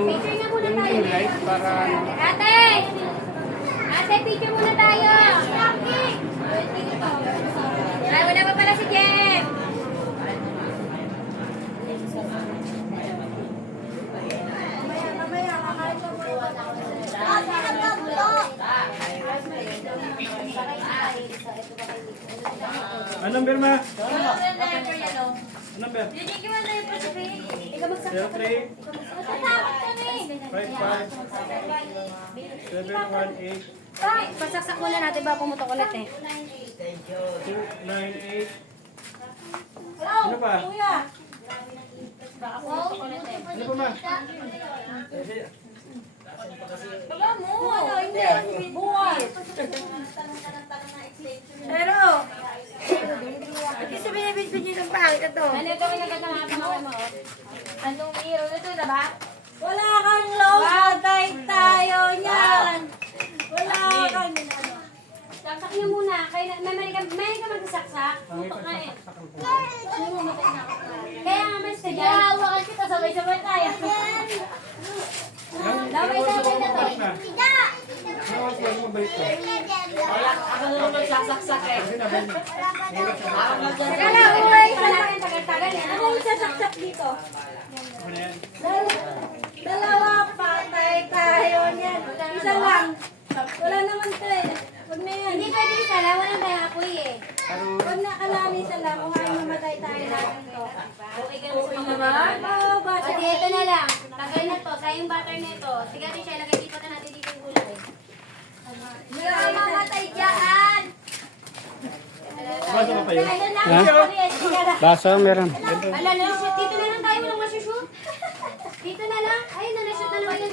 Picture na muna tayo. Yung light para Ate! Ate, picture muna tayo. Ay, wala pa pala si Jem. Anong number ma? Anong Number? 03 55 718 pasaksak muna natin ba pumutok ulit eh. 298. Ano pa? Ano pa ma? Wala mo. Hindi. Buwan. Pero, kasi binibigyan ng pangit ito. Ano gawin agad ng mga pangawin mo? Anong hero nito na ba? Wala kang low. Bagay tayo niyan. Wala kang ano. Saksak niyo muna. May ka magsasaksak. Putok na eh. Kaya nga mas kaya. Hawakan kita sabay-sabay tayo. Damay-damay na to. Ako naman magsasaksak eh. Teka lang, uwi. Tagal-tagal yan. Ako magsasaksak dito. Dalawa, patay tayo niyan. Isa lang. Wala naman to eh. Huwag na yan. Hindi pwede isa lang. Walang kaya apoy eh. Huwag na kalami isa lang. Kung ayaw mamatay tayo natin to. Okay ka naman. Oo, bata. O, ito na lang. Tagal na to. Sayang butter na ito. Sige, ate siya. Lagay dito natin dito yung gulay. Wala mamatay dyan. Basa pa pa yun? Ha? Baso, meron. Ala, na-shoot. Dito na lang tayo. Walang masushoot. Dito na lang. Ayun na, na-shoot na naman yun.